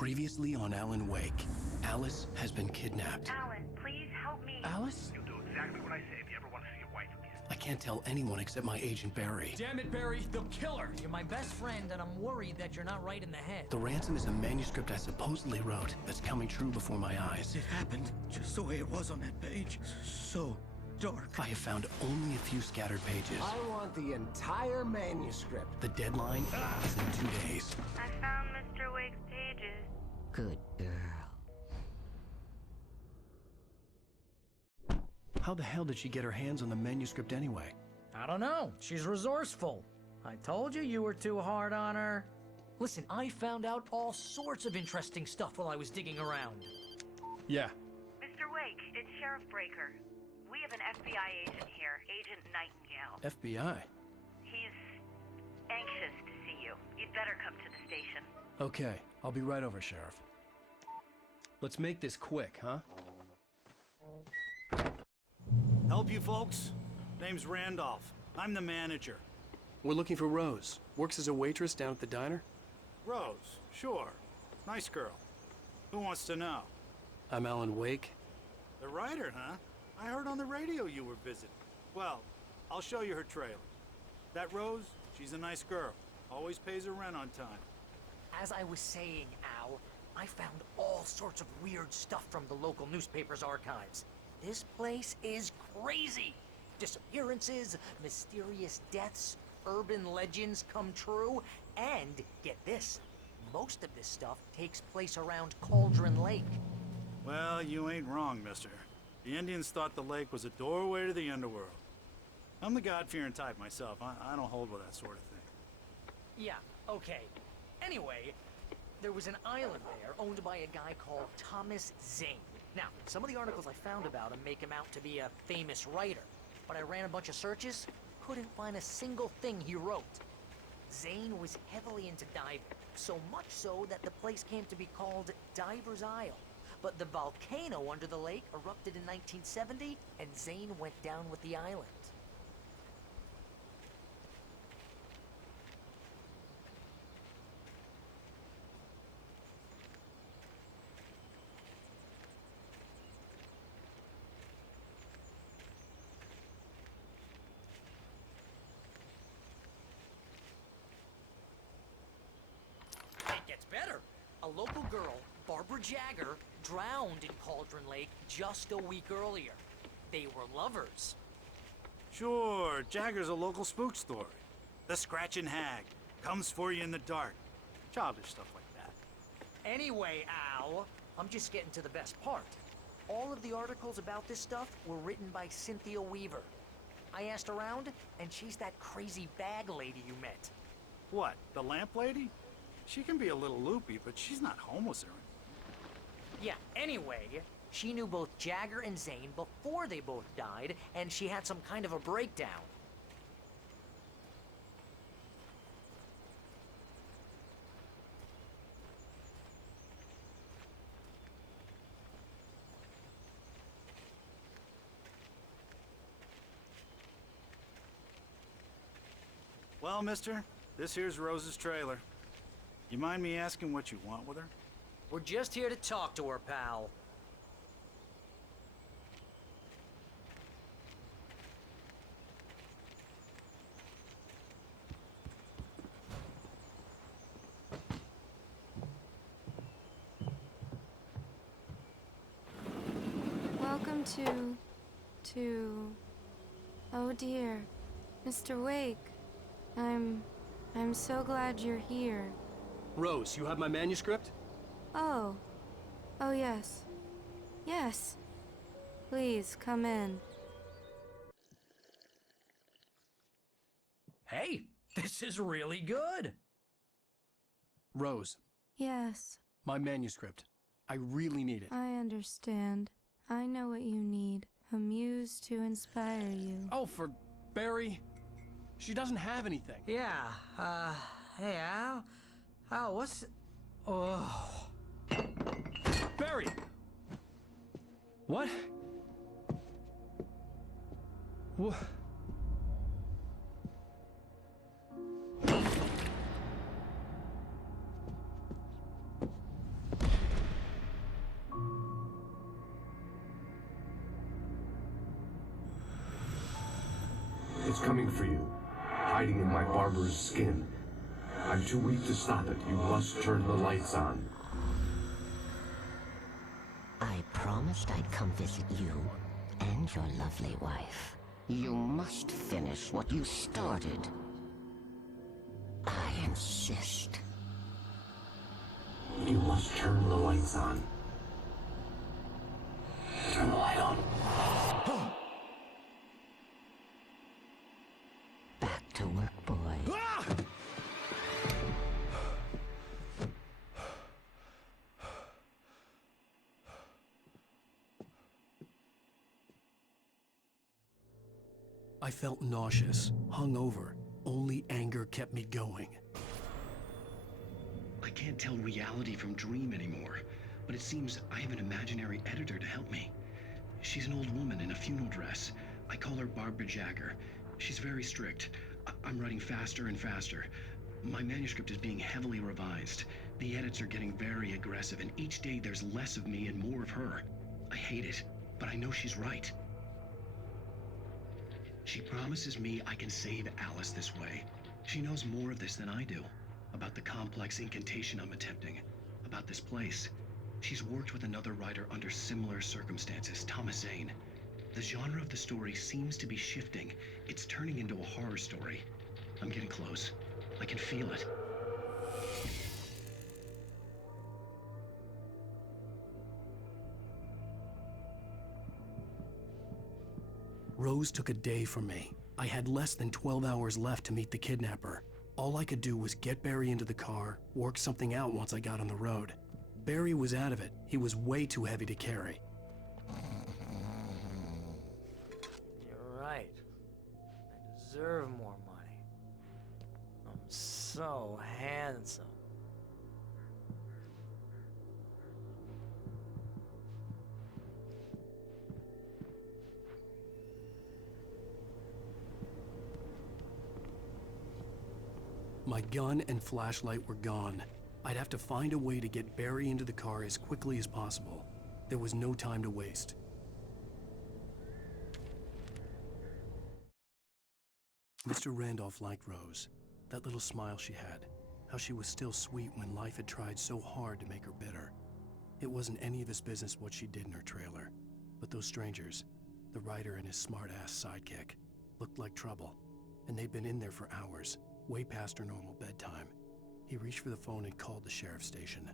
Previously on Alan Wake, Alice has been kidnapped. Alan, please help me. Alice? You'll do exactly what I say if you ever want to see your wife again. I can't tell anyone except my agent Barry. Damn it, Barry, they'll kill her! You're my best friend, and I'm worried that you're not right in the head. The ransom is a manuscript I supposedly wrote that's coming true before my eyes. It happened just the way it was on that page. So dark. I have found only a few scattered pages. I want the entire manuscript. The deadline is in 2 days. I found Mr. Wake's pages. Good girl. How the hell did she get her hands on the manuscript anyway? I don't know. She's resourceful. I told you you were too hard on her. Listen, I found out all sorts of interesting stuff while I was digging around. Yeah. Mr. Wake, it's Sheriff Breaker. We have an FBI agent here, Agent Nightingale. FBI? He's anxious to see you. You'd better come to the station. Okay, I'll be right over, Sheriff. Let's make this quick, huh? Help you folks? Name's Randolph. I'm the manager. We're looking for Rose. Works as a waitress down at the diner. Rose, sure. Nice girl. Who wants to know? I'm Alan Wake. The writer, huh? I heard on the radio you were visiting. Well, I'll show you her trailer. That Rose, she's a nice girl. Always pays her rent on time. As I was saying, Al, I found all sorts of weird stuff from the local newspaper's archives. This place is crazy. Disappearances, mysterious deaths, urban legends come true, and get this, most of this stuff takes place around Cauldron Lake. Well, you ain't wrong, mister. The Indians thought the lake was a doorway to the underworld. I'm the God-fearing type myself. I don't hold with that sort of thing. Yeah, okay. Anyway, there was an island there owned by a guy called Thomas Zane. Now, some of the articles I found about him make him out to be a famous writer, but I ran a bunch of searches, couldn't find a single thing he wrote. Zane was heavily into diving, so much so that the place came to be called Diver's Isle. But the volcano under the lake erupted in 1970, and Zane went down with the island. It gets better. A local girl, Barbara Jagger, drowned in Cauldron Lake just a week earlier. They were lovers. Sure, Jagger's a local spook story. The Scratching Hag comes for you in the dark. Childish stuff like that. Anyway, Al, I'm just getting to the best part. All of the articles about this stuff were written by Cynthia Weaver. I asked around, and she's that crazy bag lady you met. What, the lamp lady? She can be a little loopy, but she's not homeless or anything. Yeah, anyway, she knew both Jagger and Zane before they both died, and she had some kind of a breakdown. Well, mister, this here's Rose's trailer. You mind me asking what you want with her? We're just here to talk to her, pal. Welcome to... Oh dear, Mr. Wake. I'm so glad you're here. Rose, you have my manuscript? Oh. Oh yes. Yes. Please, come in. Hey, this is really good. Rose, Yes, my manuscript. I really need it. I understand. I know what you need. A muse to inspire you. Oh, for Barry. She doesn't have anything. Yeah, hey, Al? Al, what's... Oh... Barry! What? What? It's coming for you, hiding in my barber's skin. I'm too weak to stop it. You must turn the lights on. I promised I'd come visit you and your lovely wife. You must finish what you started. I insist. You must turn the lights on. Turn the light on. Back to work, boy. I felt nauseous, hungover. Only anger kept me going. I can't tell reality from dream anymore, but it seems I have an imaginary editor to help me. She's an old woman in a funeral dress. I call her Barbara Jagger. She's very strict. I'm writing faster and faster. My manuscript is being heavily revised. The edits are getting very aggressive, and each day there's less of me and more of her. I hate it, but I know she's right. She promises me I can save Alice this way. She knows more of this than I do. About the complex incantation I'm attempting. About this place. She's worked with another writer under similar circumstances, Thomas Zane. The genre of the story seems to be shifting. It's turning into a horror story. I'm getting close. I can feel it. Rose took a day from me. I had less than 12 hours left to meet the kidnapper. All I could do was get Barry into the car, work something out once I got on the road. Barry was out of it. He was way too heavy to carry. You're right. I deserve more money. I'm so handsome. My gun and flashlight were gone. I'd have to find a way to get Barry into the car as quickly as possible. There was no time to waste. Mr. Randolph liked Rose. That little smile she had. How she was still sweet when life had tried so hard to make her bitter. It wasn't any of his business what she did in her trailer. But those strangers, the writer and his smart-ass sidekick, looked like trouble. And they'd been in there for hours, way past her normal bedtime. He reached for the phone and called the sheriff's station.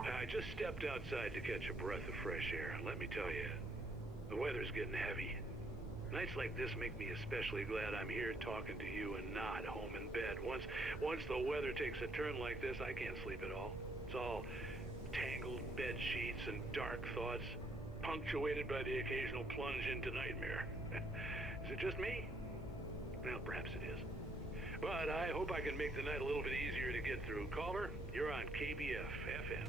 I just stepped outside to catch a breath of fresh air. Let me tell you, the weather's getting heavy. Nights like this make me especially glad I'm here talking to you and not home in bed. Once the weather takes a turn like this, I can't sleep at all. It's all tangled bed sheets and dark thoughts, punctuated by the occasional plunge into nightmare. Is it just me? Well, perhaps it is. But I hope I can make the night a little bit easier to get through. Caller, you're on KBF FM.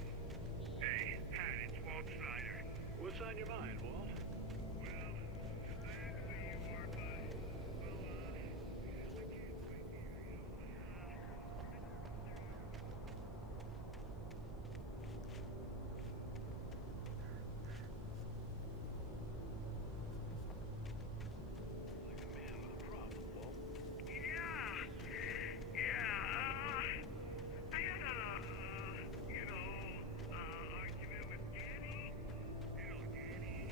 Hey, it's Walt Snyder. What's on your mind, Walt? Well, stand where you are, buddy. Well, I can't wait here. Like a man with a problem, Walt. I had a, argument with Danny. Danny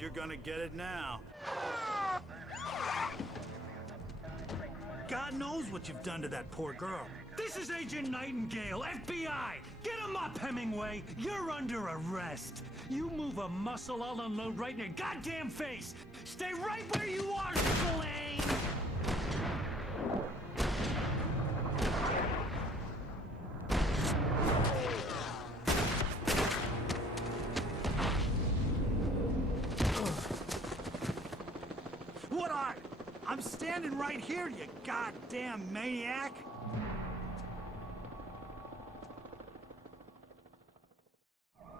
you're gonna get it now. God knows what you've done to that poor girl. This is Agent Nightingale, FBI! Get him up, Hemingway! You're under arrest! You move a muscle, I'll unload right in your goddamn face! Stay right where you are, Blaine! What are? I'm standing right here, you goddamn maniac!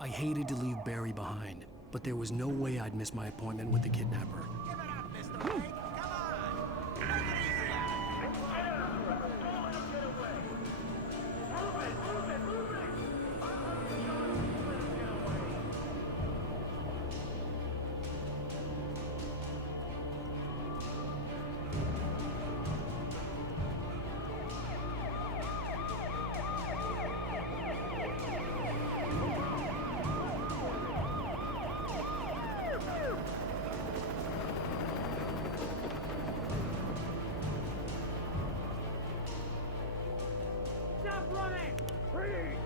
I hated to leave Barry behind, but there was no way I'd miss my appointment with the kidnapper. Give it up, Mr. Blake. Come on. Make it easy on him. Stop running! Freeze!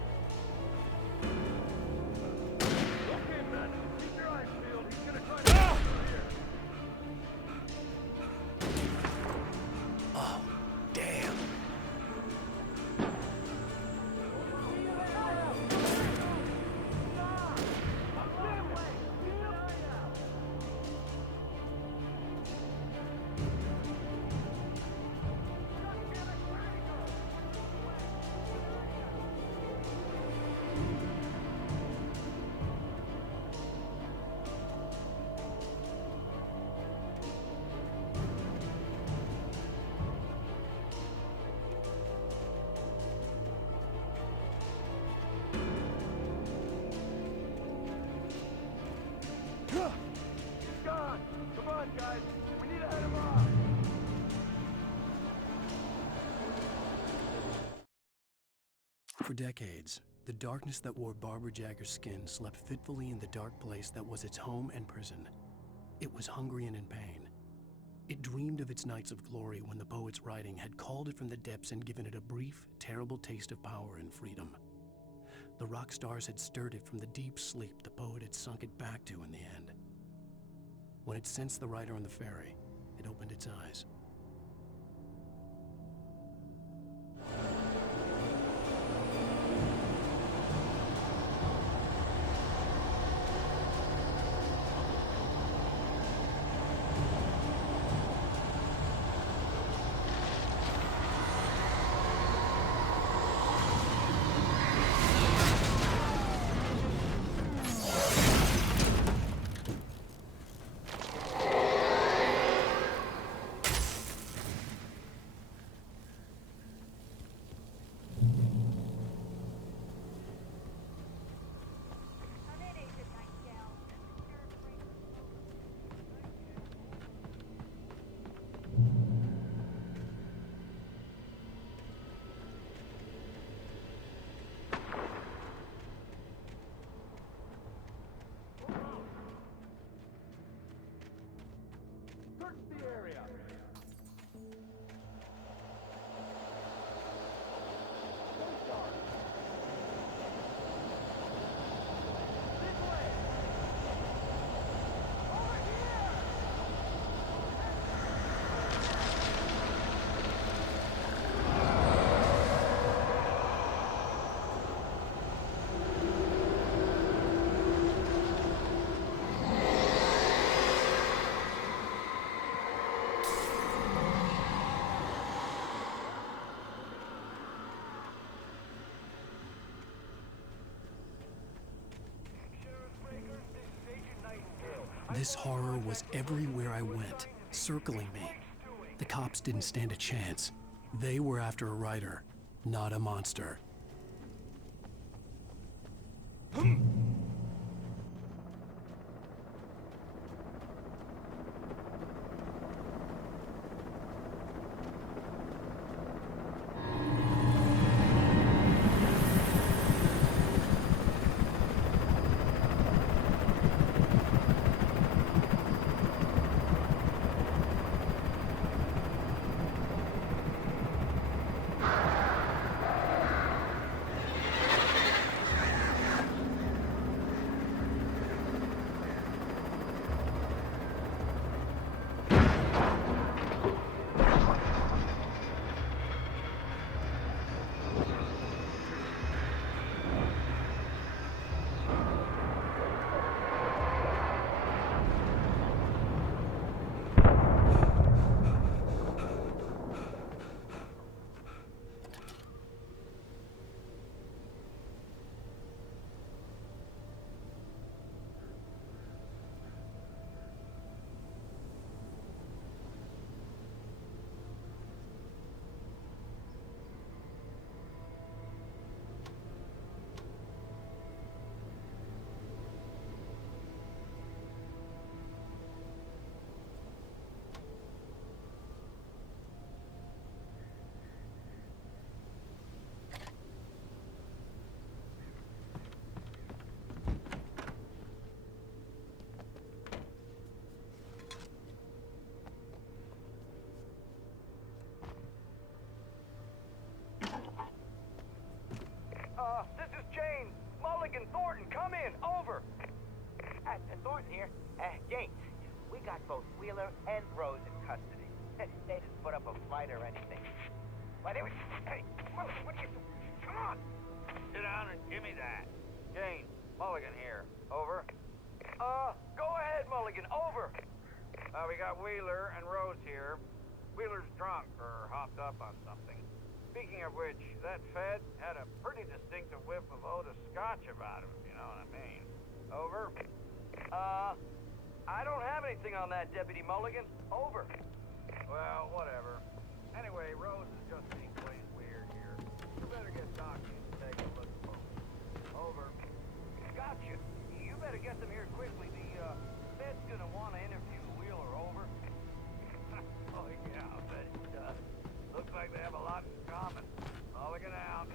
Okay, men, keep your eyes peeled. He's gonna try to get through here. Oh, damn. He's gone. Come on, guys. We need to head him off. For decades, the darkness that wore Barbara Jagger's skin slept fitfully in the dark place that was its home and prison. It was hungry and in pain. It dreamed of its nights of glory when the poet's writing had called it from the depths and given it a brief, terrible taste of power and freedom. The rock stars had stirred it from the deep sleep the poet had sunk it back to in the end. When it sensed the rider on the ferry, it opened its eyes. Search the area. Stay sharp. This way. Over here. This horror was everywhere I went, circling me. The cops didn't stand a chance. They were after a writer, not a monster. This is Jane. Mulligan, Thornton, come in. Over. Thornton here. Jane, we got both Wheeler and Rose in custody. They didn't put up a fight or anything. Why, they were... Hey, Mulligan, what are you... Come on. Sit down and give me that. Jane, Mulligan here. Over. Go ahead, Mulligan. Over. We got Wheeler and Rose here. Wheeler's drunk or hopped up on something. Speaking of which, that Fed had a pretty distinctive whiff of Otis Scotch about him, if you know what I mean. Over. I don't have anything on that, Deputy Mulligan. Over. Well, whatever. Anyway, Rose is just being plain weird here. You better get Doc in to take a look at both. Over. Gotcha. You better get them here quickly. The Fed's gonna want to interview Wheeler. Over. Oh, yeah, I bet it does. Looks like they have a lot in common. Mulligan out.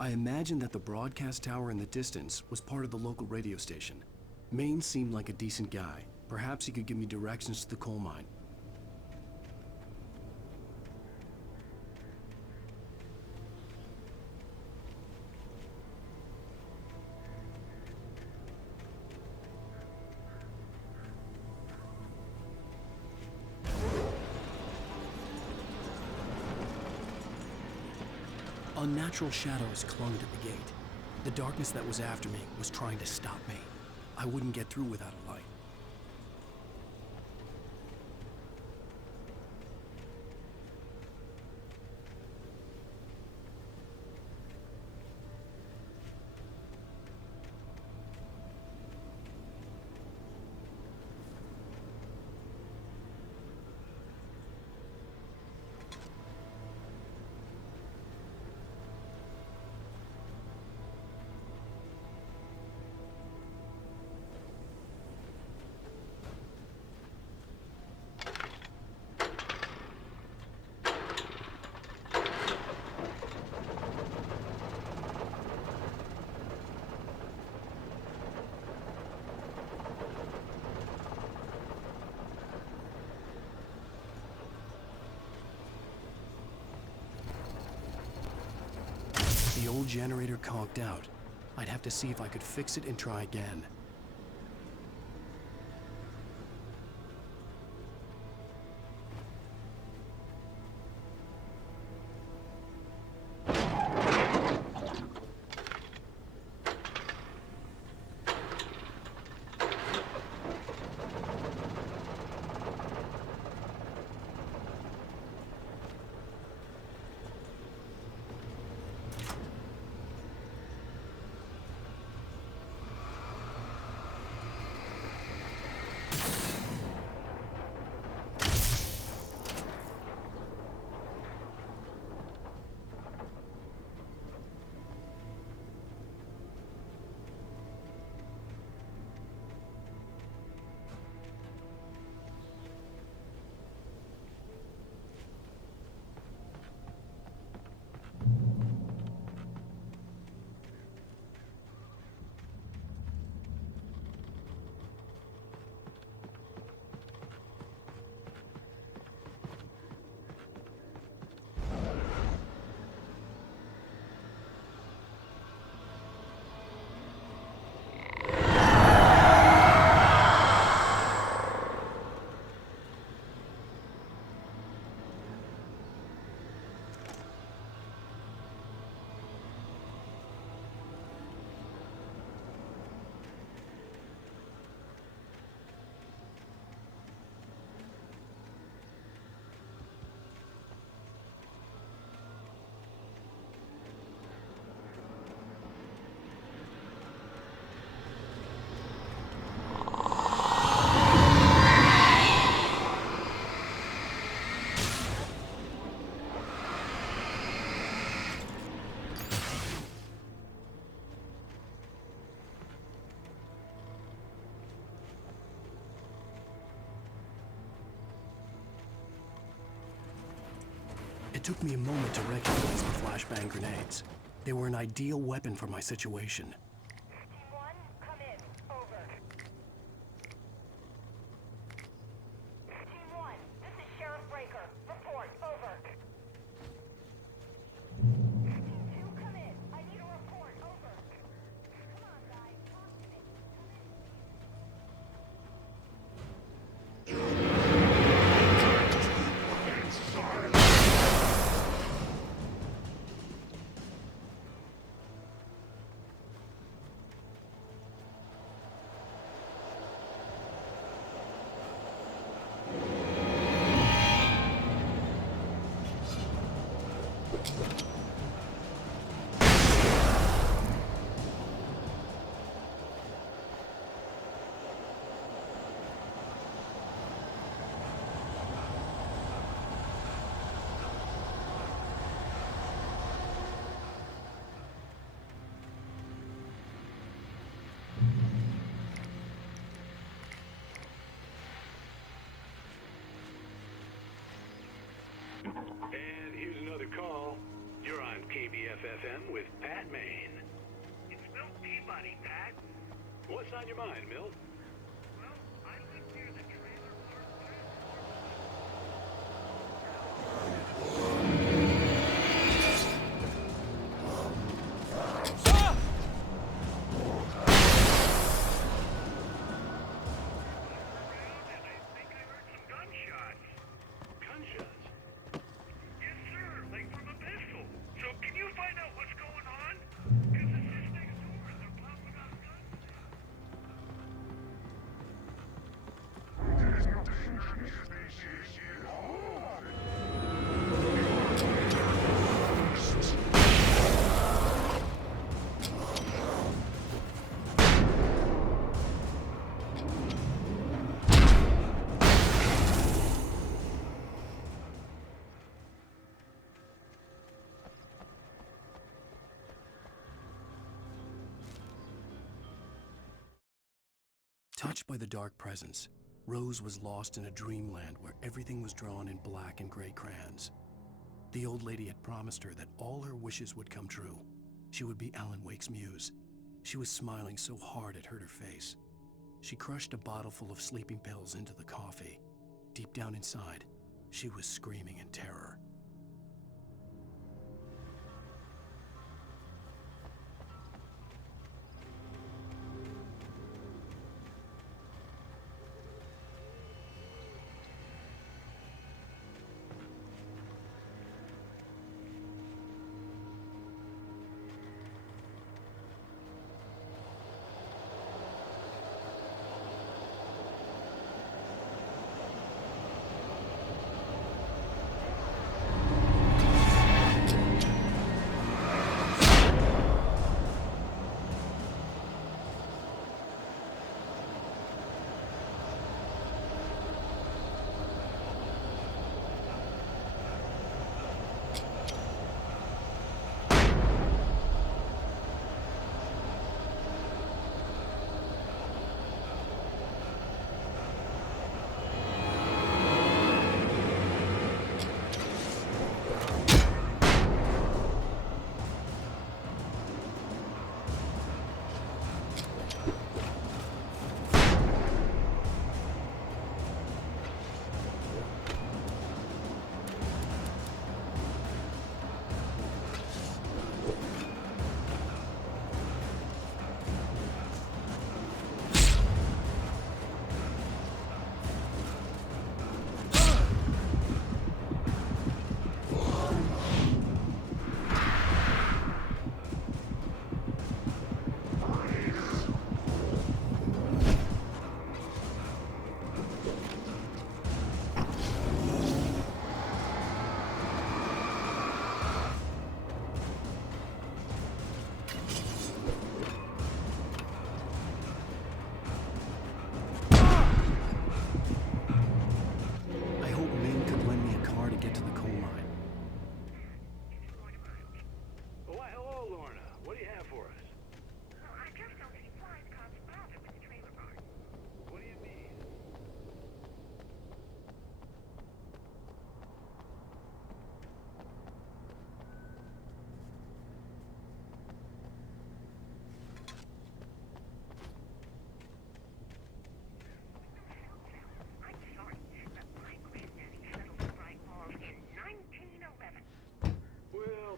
I imagined that the broadcast tower in the distance was part of the local radio station. Maine seemed like a decent guy. Perhaps he could give me directions to the coal mine. Unnatural shadows clung to the gate. The darkness that was after me was trying to stop me. I wouldn't get through without a light. The old generator conked out. I'd have to see if I could fix it and try again. It took me a moment to recognize the flashbang grenades. They were an ideal weapon for my situation. Team 1, come in. Over. And here's another call. You're on KBF-FM with Pat Maine. It's Milt Peabody, Pat. What's on your mind, Milt? Well, I live near the trailer park. Touched by the dark presence, Rose was lost in a dreamland where everything was drawn in black and gray crayons. The old lady had promised her that all her wishes would come true. She would be Alan Wake's muse. She was smiling so hard it hurt her face. She crushed a bottle full of sleeping pills into the coffee. Deep down inside, she was screaming in terror.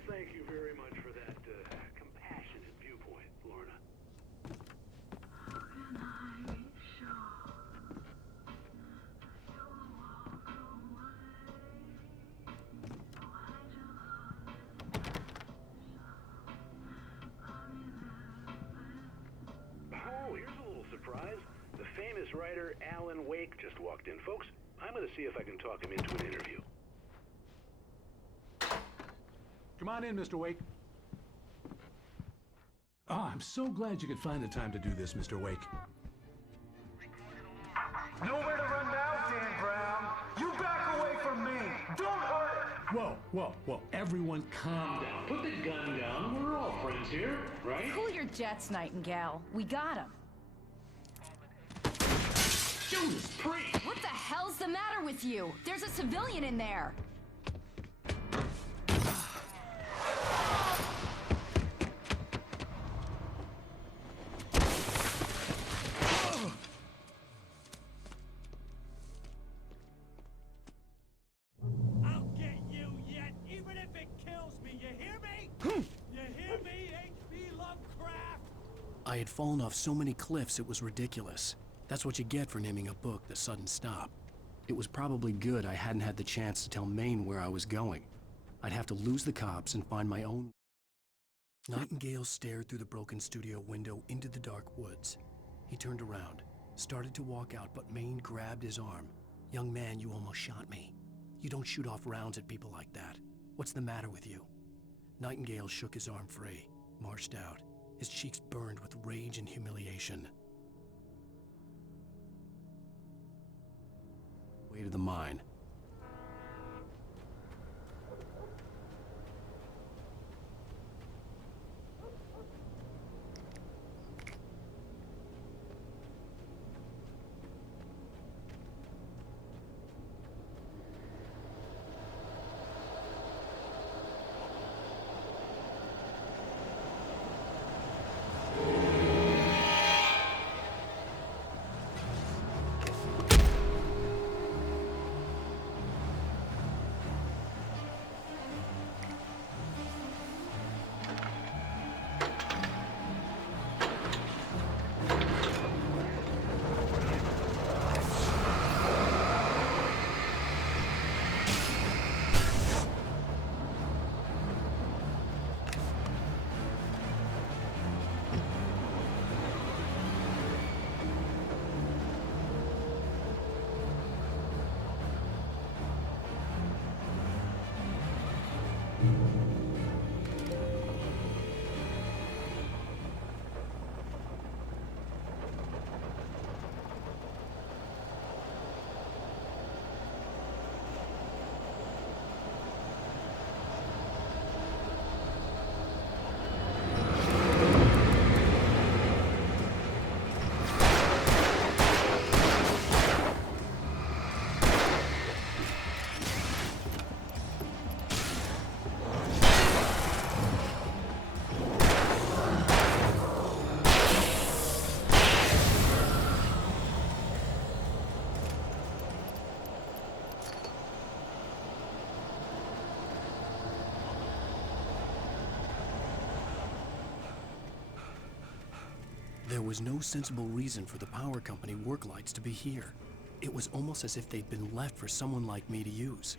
Thank you very much for that compassionate viewpoint, Lorna. Oh, here's a little surprise. The famous writer Alan Wake just walked in, folks. I'm going to see if I can talk him into an interview. Come on in, Mr. Wake. Oh, I'm so glad you could find the time to do this, Mr. Wake. Nowhere to run now, Dan Brown. You back away from me. Don't hurt. Whoa. Everyone calm down. Put the gun down. We're all friends here, right? Cool your jets, Nightingale. We got him. Judas Priest! What the hell's the matter with you? There's a civilian in there. I had fallen off so many cliffs it was ridiculous. That's what you get for naming a book The Sudden Stop. It was probably good I hadn't had the chance to tell Maine where I was going. I'd have to lose the cops and find my own. Nightingale stared through the broken studio window into the dark woods. He turned around, started to walk out, but Maine grabbed his arm. "Young man, you almost shot me. You don't shoot off rounds at people like that. What's the matter with you?" Nightingale shook his arm free, marched out. His cheeks burned with rage and humiliation. Way to the mine. There was no sensible reason for the power company work lights to be here. It was almost as if they'd been left for someone like me to use.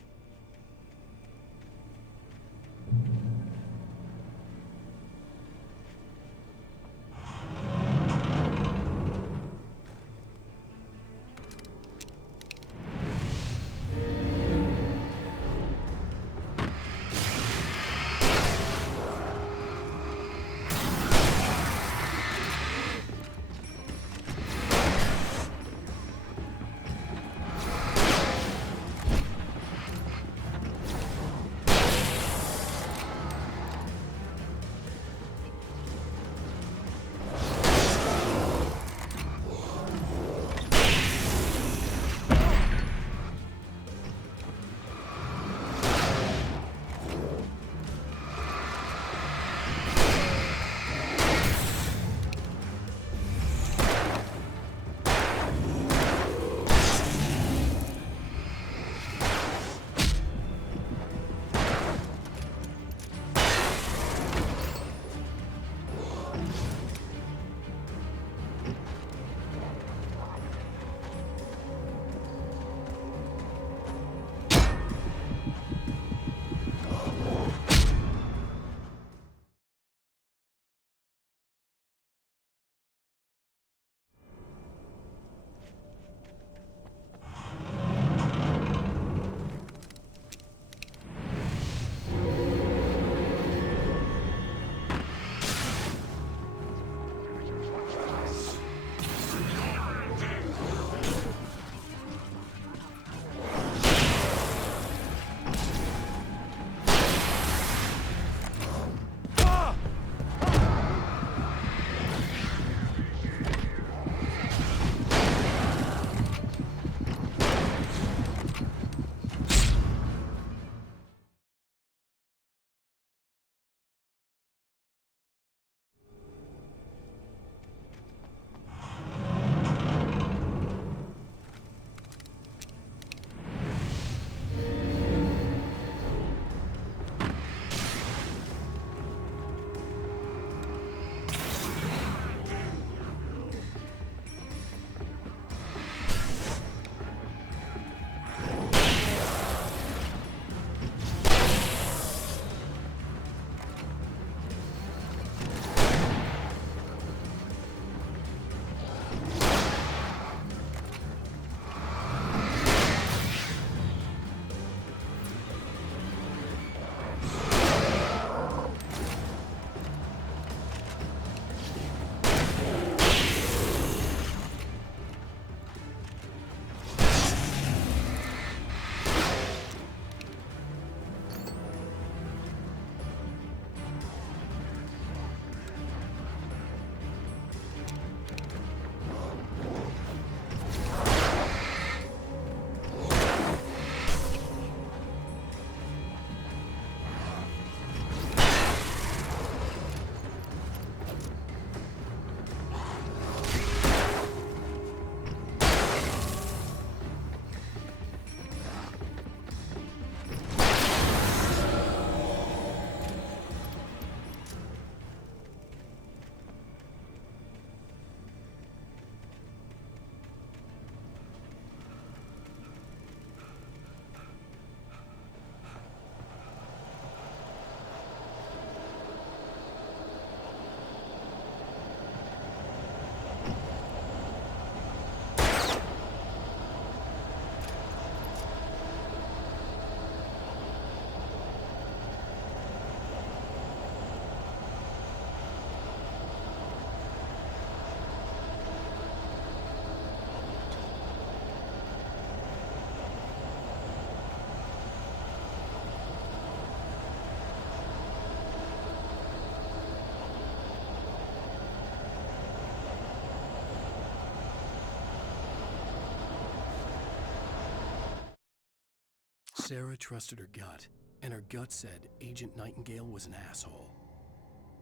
Sarah trusted her gut, and her gut said Agent Nightingale was an asshole.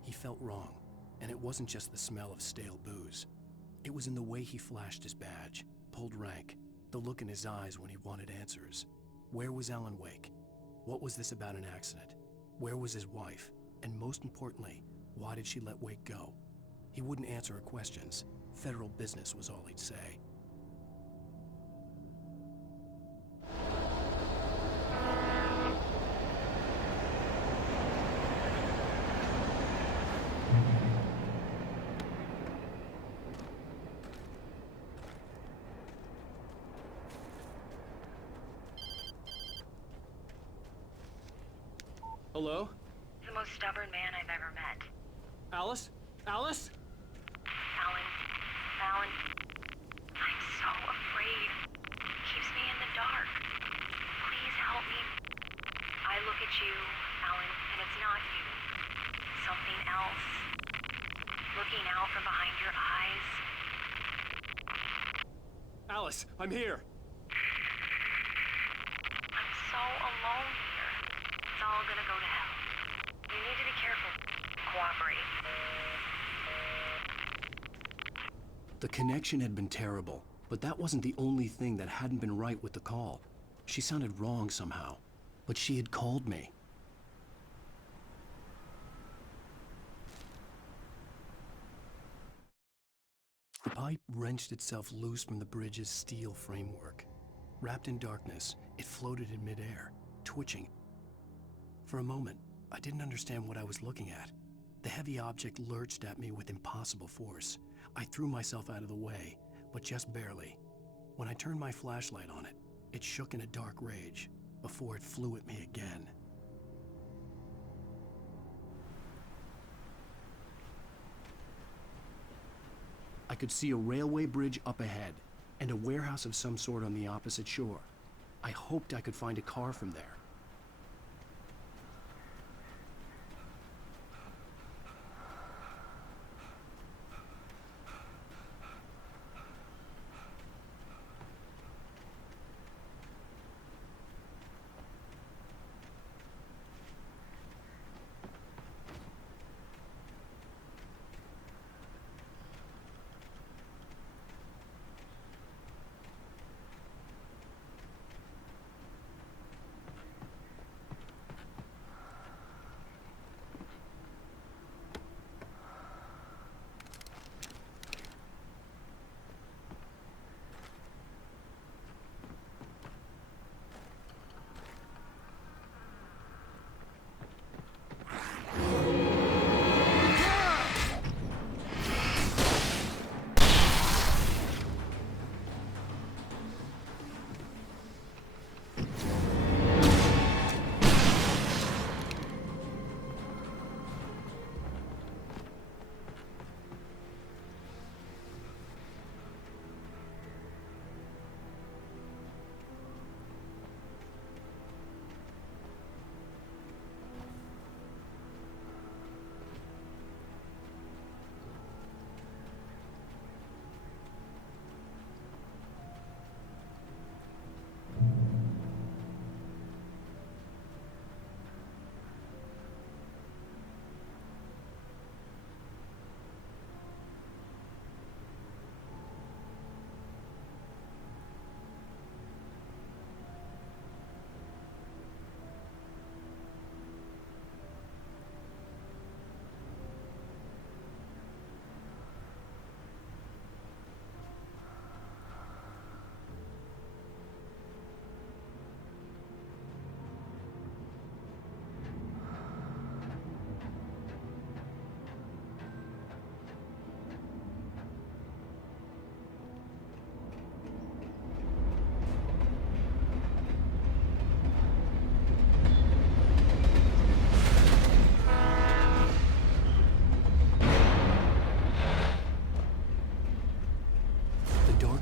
He felt wrong, and it wasn't just the smell of stale booze. It was in the way he flashed his badge, pulled rank, the look in his eyes when he wanted answers. Where was Alan Wake? What was this about an accident? Where was his wife? And most importantly, why did she let Wake go? He wouldn't answer her questions. Federal business was all he'd say. Hello? The most stubborn man I've ever met. Alice? Alice? Alan, I'm so afraid. He keeps me in the dark. Please help me. I look at you, Alan, and it's not you. Something else. Looking out from behind your eyes. Alice, I'm here. I'm so alone here. It's all gonna go to hell. You need to be careful. Cooperate. The connection had been terrible, but that wasn't the only thing that hadn't been right with the call. She sounded wrong somehow, but she had called me. The pipe wrenched itself loose from the bridge's steel framework. Wrapped in darkness, it floated in midair, twitching. For a moment, I didn't understand what I was looking at. The heavy object lurched at me with impossible force. I threw myself out of the way, but just barely. When I turned my flashlight on it, it shook in a dark rage before it flew at me again. I could see a railway bridge up ahead and a warehouse of some sort on the opposite shore. I hoped I could find a car from there.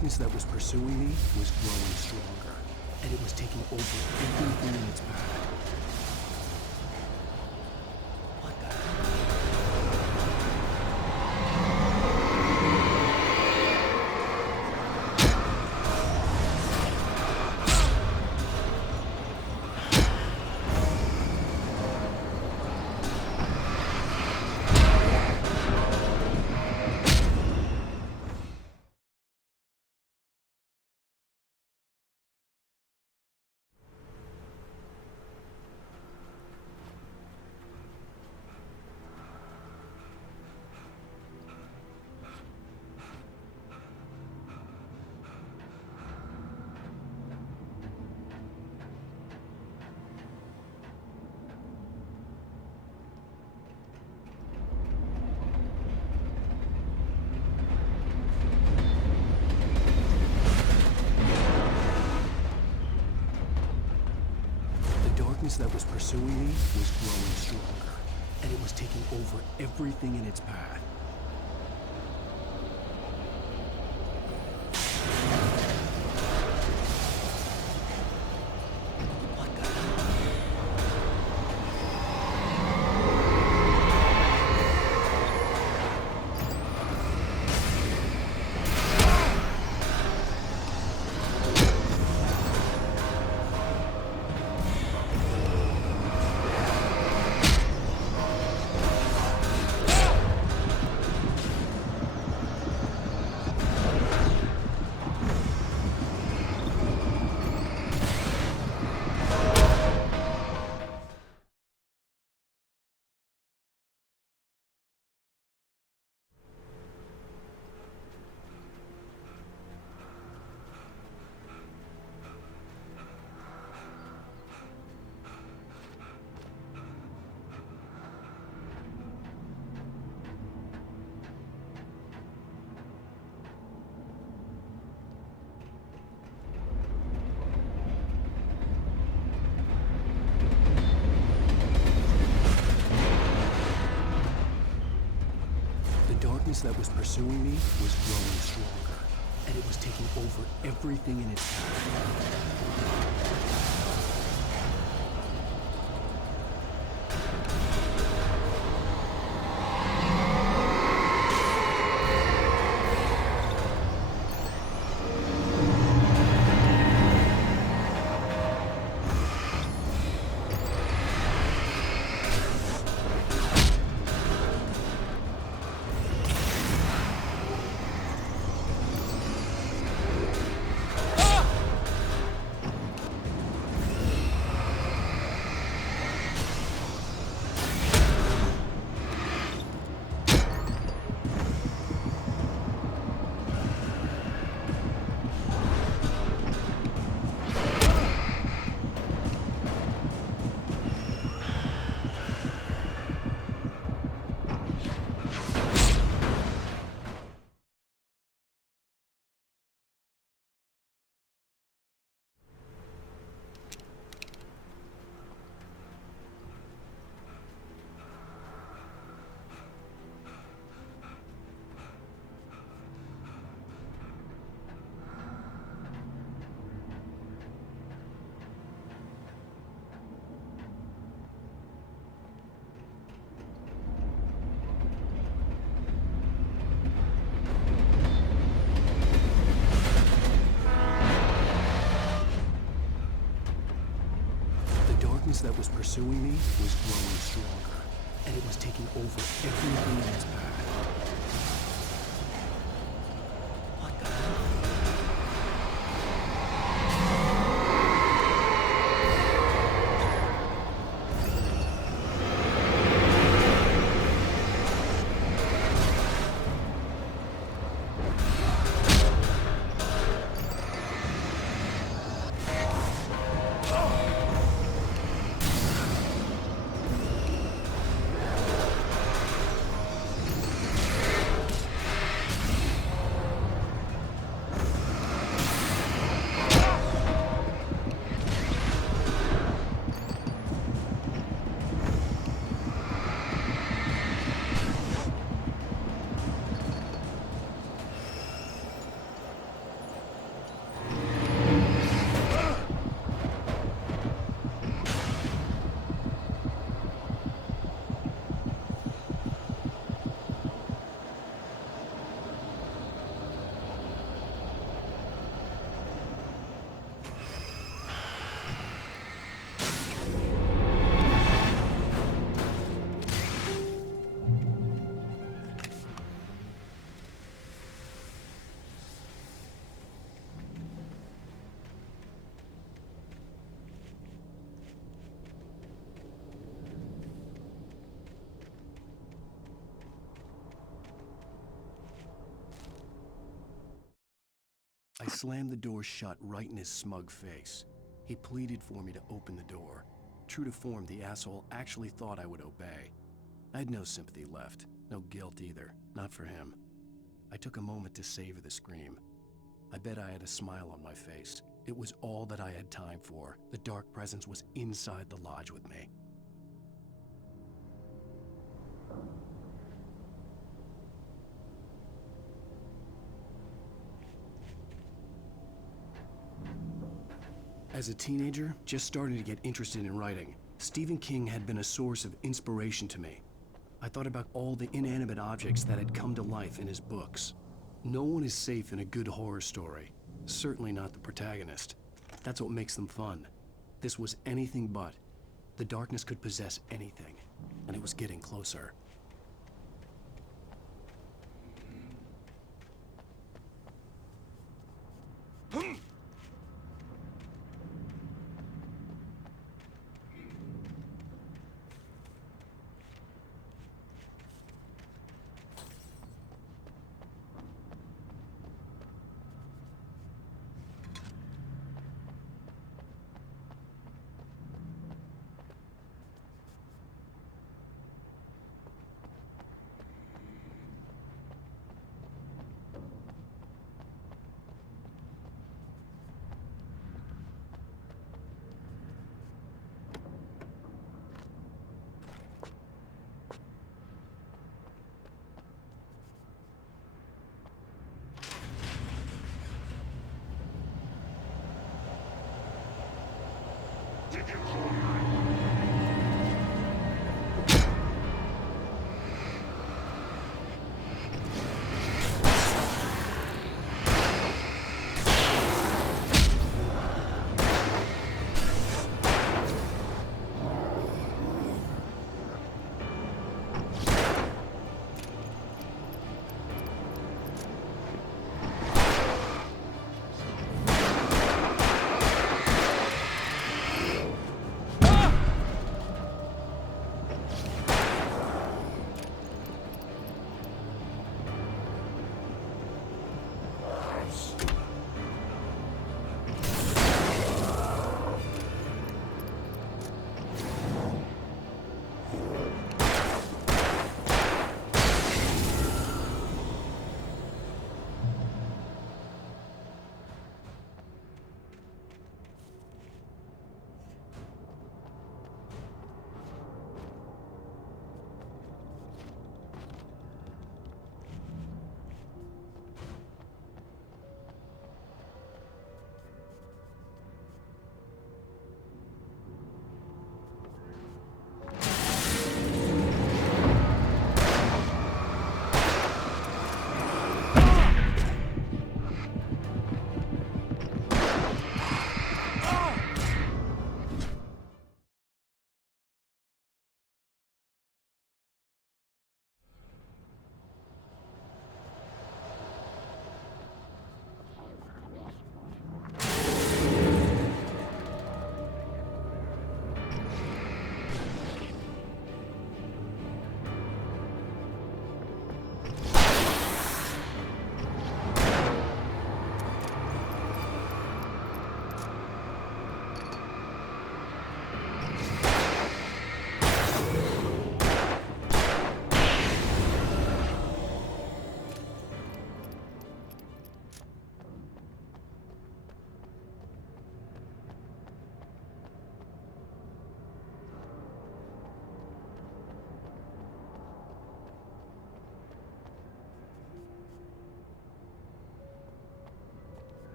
darkness that was pursuing me was growing stronger, and it was taking over everything in its path. What the darkness that was pursuing me was growing stronger, and it was taking over everything in its path. The darkness that was pursuing me was growing stronger, and it was taking over everything in its path. The darkness that was pursuing me was growing stronger, and it was taking over everything in its path. I slammed the door shut right in his smug face. He pleaded for me to open the door. True to form, the asshole actually thought I would obey. I had no sympathy left, no guilt either, not for him. I took a moment to savor the scream. I bet I had a smile on my face. It was all that I had time for. The dark presence was inside the lodge with me. As a teenager, just starting to get interested in writing, Stephen King had been a source of inspiration to me. I thought about all the inanimate objects that had come to life in his books. No one is safe in a good horror story. Certainly not the protagonist. That's what makes them fun. This was anything but. The darkness could possess anything, and it was getting closer.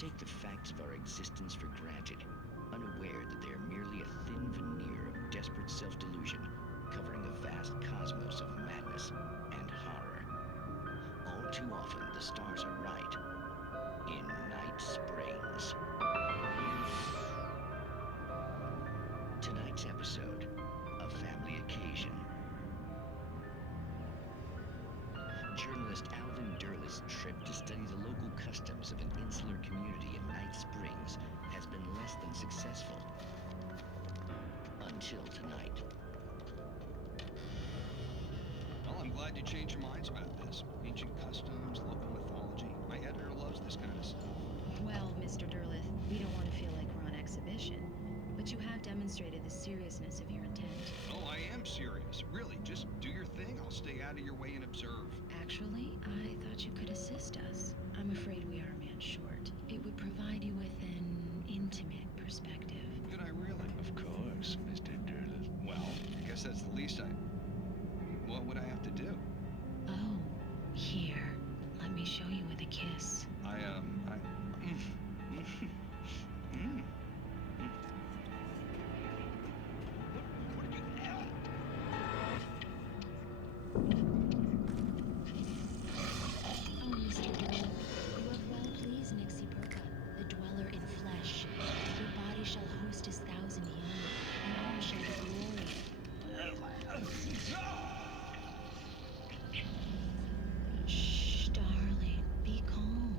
take the facts of our existence for granted, unaware that they are merely a thin veneer of desperate self-delusion, covering a vast cosmos of madness and horror. All too often, the stars are right. In Night Springs. Tonight's episode, a family occasion. Journalist Alvin Durley's trip to study the local customs of an insular community in Night Springs has been less than successful. Until tonight. Well, I'm glad you changed your minds about this. Ancient customs, local mythology. My editor loves this kind of stuff. Well, Mr. Derleth, we don't want to feel like we're on exhibition, but you have demonstrated the seriousness of your intent. Oh, I am serious. Really, just do your thing. I'll stay out of your way and observe. Actually, I thought you could assist us. I'm afraid we are a man short. It would provide you with an intimate perspective. Could I really? Of course, Mr. Derleth. Well, I guess that's the least I... What would I have to do? Oh, here. Let me show you with a kiss. Oh, Mr. Derleth, you have well pleased Nixie Perka, the dweller in flesh. Your body shall host his 1,000 young, and all shall be glory. Shh, darling, be calm.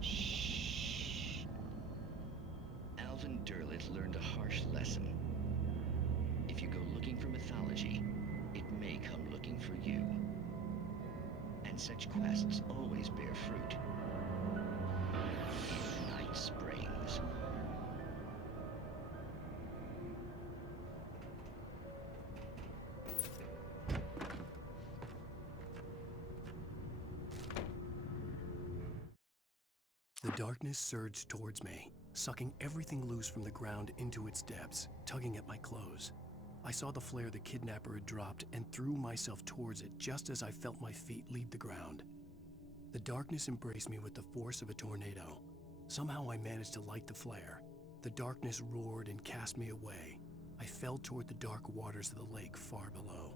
Shh. Alvin Derleth learned a harsh lesson. If you go looking for mythology, it may come looking for you. And such quests always bear fruit. In Night Springs. The darkness surged towards me, sucking everything loose from the ground into its depths, tugging at my clothes. I saw the flare the kidnapper had dropped and threw myself towards it just as I felt my feet leave the ground. The darkness embraced me with the force of a tornado. Somehow I managed to light the flare. The darkness roared and cast me away. I fell toward the dark waters of the lake far below.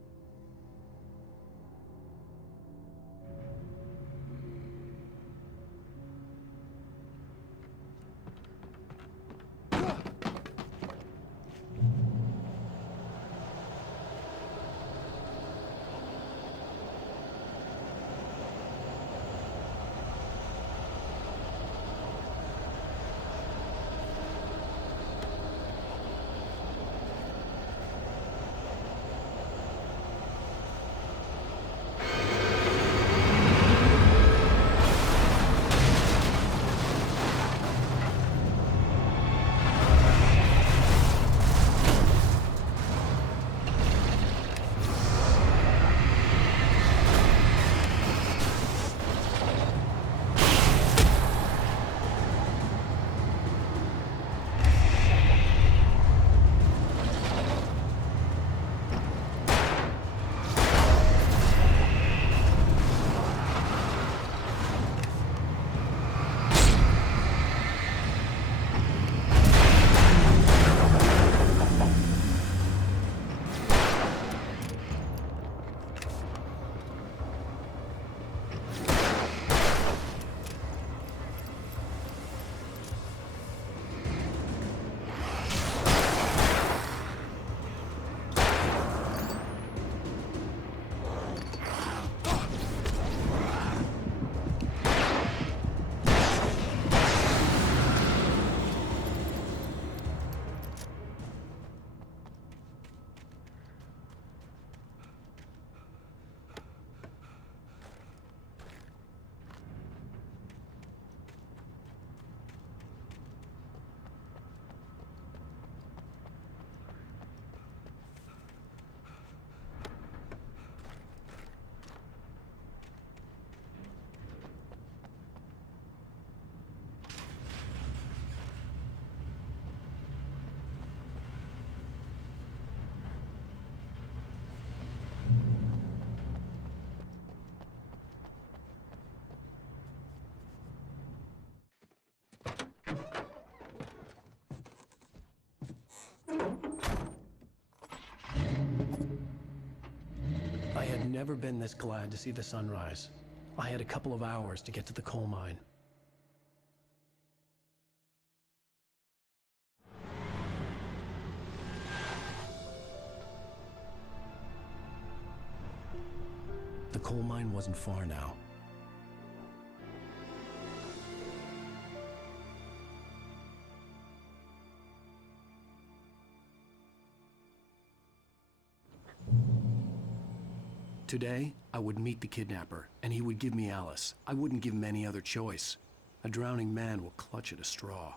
I had never been this glad to see the sunrise. I had a couple of hours to get to the coal mine. The coal mine wasn't far now. Today, I would meet the kidnapper, and he would give me Alice. I wouldn't give him any other choice. A drowning man will clutch at a straw.